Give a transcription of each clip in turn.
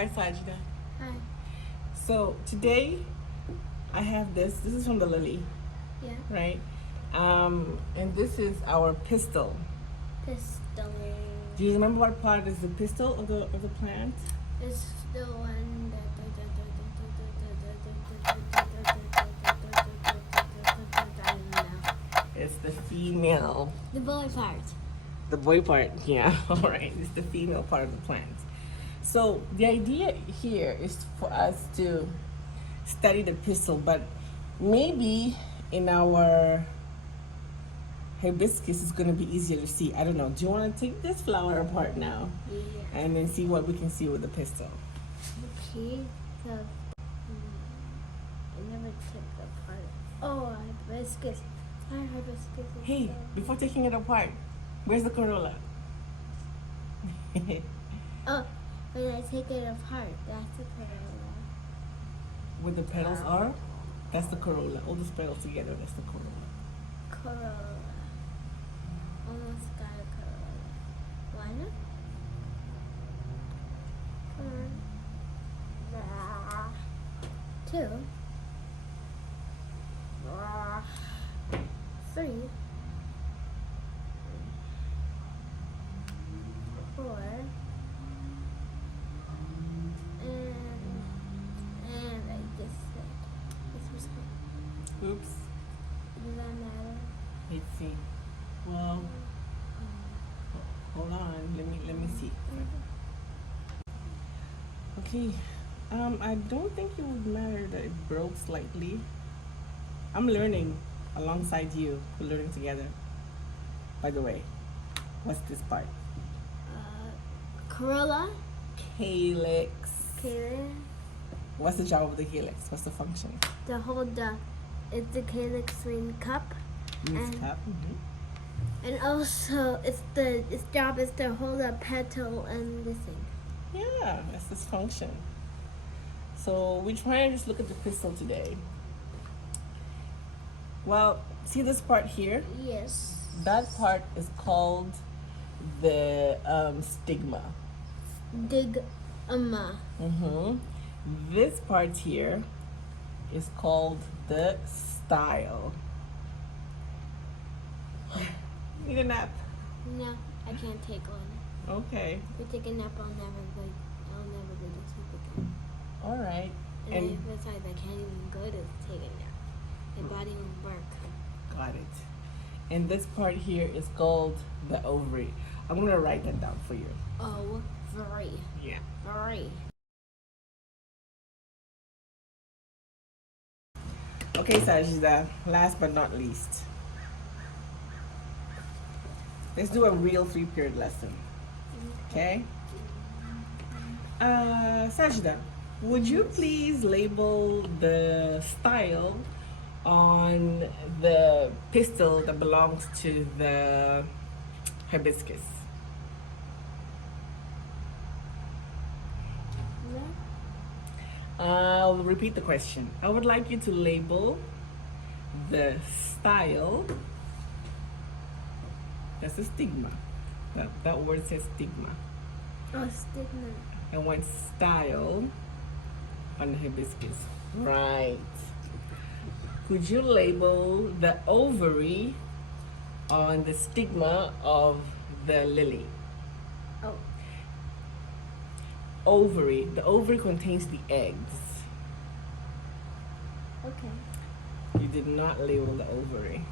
Hi, Sajida. Hi. So today I have this. This is from the lily, Yeah. right? And this is our pistil. Pistil. Do you remember what part is the pistil of the plant? It's the one that. I don't know. It's the female. The boy part. The boy part, yeah. All right. It's the female part of the plant. So the idea here is for us to study the pistil, but maybe in our hibiscus it's going to be easier to see. I don't know. Do you want to take this flower apart now? Yeah. And then see what we can see with the pistil? Okay. So. I never took the part. Oh, hibiscus. Hi, hibiscus. Hey, before taking it apart, where's the corolla? Oh, when I take it apart, that's the corolla. Where the petals are, that's the corolla. All those petals together, that's the corolla. Corolla. Almost got a corolla. Why not? Two. Three. Four. And I just said this was good. Oops. Does that matter? Let's see. Well, hold on. Let me see. Okay. I don't think it would matter that it broke slightly. I'm learning alongside you. We're learning together. By the way, what's this part? Corolla. Calyx. Calyx. What's the job of the calyx? What's the function? To hold it's the calyxine cup. Means And- cup. And also its job is to hold a petal and this thing. Yeah, that's its function. So we try and just look at the pistil today. Well, see this part here? Yes. That part is called the stigma. Stigma. This part here is called the style. Need a nap? No, I can't take one. Okay. If I take a nap, I'll never go to sleep again. All right. And besides, I can't even go to take a nap. My body won't work. Got it. And this part here is called the ovary. I'm gonna write that down for you. Ovary. Yeah. Ovary. Okay, Sajida, last but not least. Let's do a real 3-period lesson. Okay? Sajida, would you please label the style on the pistil that belongs to the hibiscus? I'll repeat the question. I would like you to label the style. That's a stigma. That word says stigma. Oh, stigma. And what style on the hibiscus? Right. Could you label the ovary on the stigma of the lily? Oh. Ovary. The ovary contains the eggs. Okay. You did not label the ovary.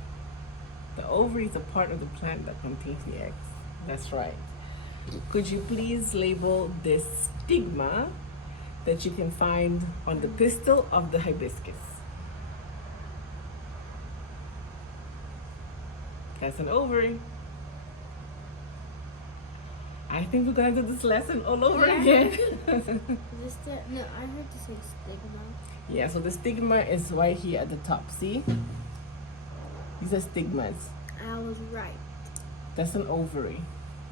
The ovary is a part of the plant that contains the eggs. That's right. Could you please label this stigma that you can find on the pistil of the hibiscus? That's an ovary. I think we're gonna do this lesson all over again. No, I heard to say stigma. Yeah, so the stigma is right here at the top. See? These are stigmas. I was right. That's an ovary.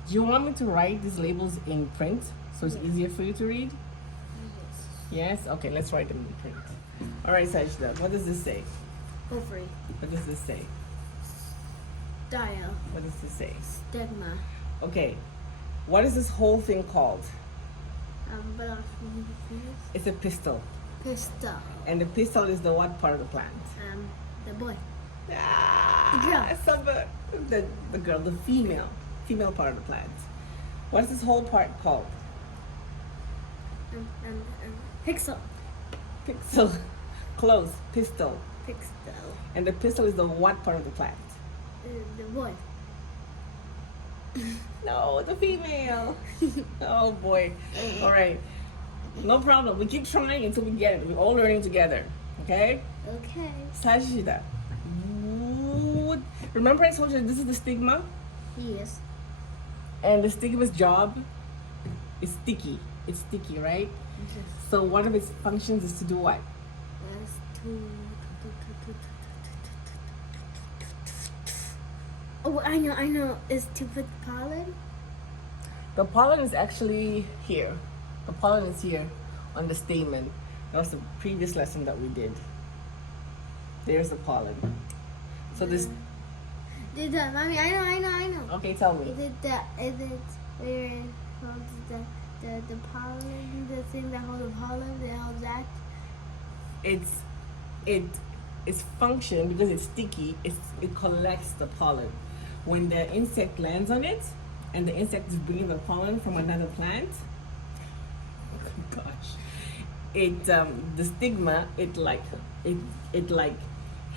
Do you want me to write these labels in print so it's easier for you to read? Yes. Yes? Okay, let's write them in print. All right, Sajida, what does this say? Ovary. What does this say? Style. What does this say? Stigma. Okay, what is this whole thing called? belongs to the penis. It's a pistil. Pistil. And the pistil is the what part of the plant? The boy. Ah, The girl. The girl, the female part of the plant. What is this whole part called? Pixel. Pixel. Close. Pistil. Pistil. And the pistil is the what part of the plant? The boy. No, the female. Oh boy. All right. No problem. We keep trying until we get it. We're all learning together. Okay? Okay. Sajida. Remember I told you this is the stigma? Yes. And the stigma's job is sticky. It's sticky, right? Yes. So one of its functions is to do what? Oh, I know. It's to put pollen. The pollen is actually here. The pollen is here on the stamen. That was the previous lesson that we did. There's the pollen. So this. Mommy, I know. Okay, tell me. Is it where holds the pollen, the thing that holds the pollen, that holds that? Its function, because it's sticky, it collects the pollen. When the insect lands on it, and the insect is bringing the pollen from another plant, oh gosh, the stigma, it like,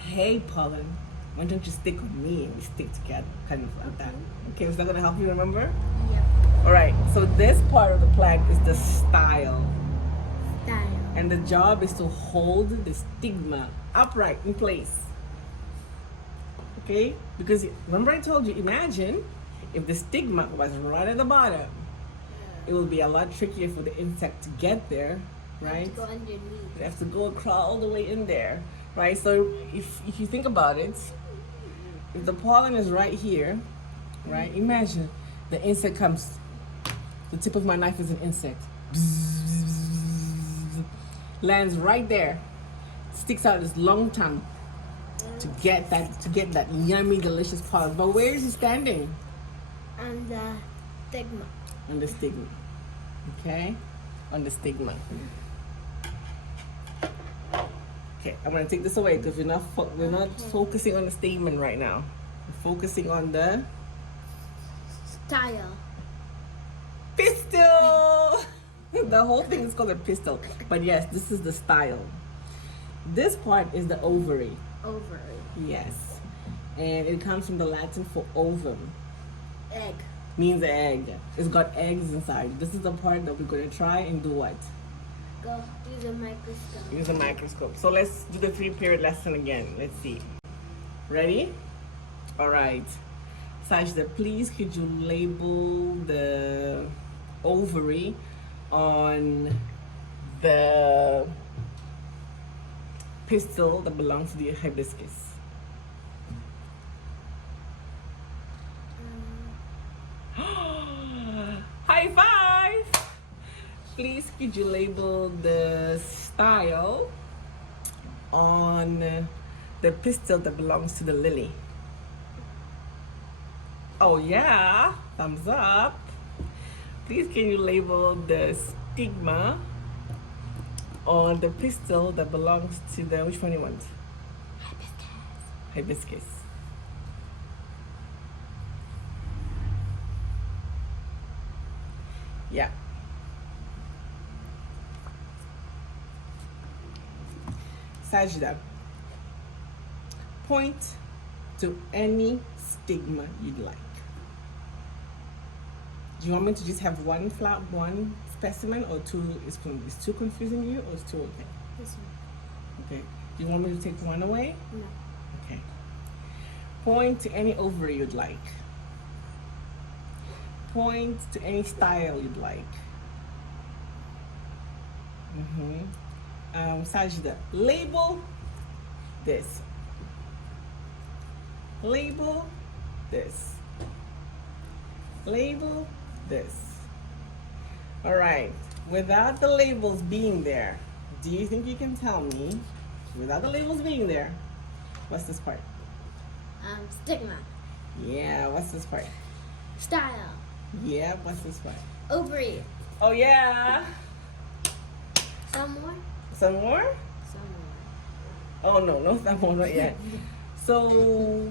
hey pollen, why don't you stick on me and we stick together, kind of like that. Okay, is that gonna help you remember? Yep. All right. So this part of the plant is the style. Style. And the job is to hold the stigma upright in place. Okay? Because remember I told you, imagine if the stigma was right at the bottom, it would be a lot trickier for the insect to get there, right? To go underneath. They have to go crawl all the way in there, right? So if you think about it, if the pollen is right here, right? Imagine the insect comes. The tip of my knife is an insect. Lands right there, sticks out his long tongue to get that yummy, delicious pollen. But where is he standing? On the stigma. On the stigma. Okay? On the stigma. Okay, I'm gonna take this away because we're not focusing on the stamen right now. We're focusing on the Style. pistil. The whole thing is called a pistil. But yes, this is the style. This part is the ovary. Ovary. Yes. And it comes from the Latin for ovum. Egg. Means egg. It's got eggs inside. This is the part that we're going to try and do what? Go use a microscope. Use a microscope. So let's do the 3-period lesson again. Let's see. Ready? All right. Sajda, please could you label the ovary on the pistil that belongs to the hibiscus? High five! Please could you label the style on the pistil that belongs to the lily? Oh yeah, thumbs up. Please can you label the stigma on the pistil that belongs to the, which one you want? Hibiscus. Yeah. Sajda, point to any stigma you'd like. Do you want me to just have one one specimen, or two? Is too confusing you, or is two okay? This one. Okay. Do you want me to take one away? No. Okay. Point to any ovary you'd like. Point to any style you'd like. Sajda, label this. Label this. Label this. All right. Without the labels being there, do you think you can tell me, without the labels being there, what's this part? Stigma. Yeah, what's this part? Style. Yeah, what's this part? Ovary. Oh yeah. Some more? Some more? Some more. Oh no, no, some more not yet. So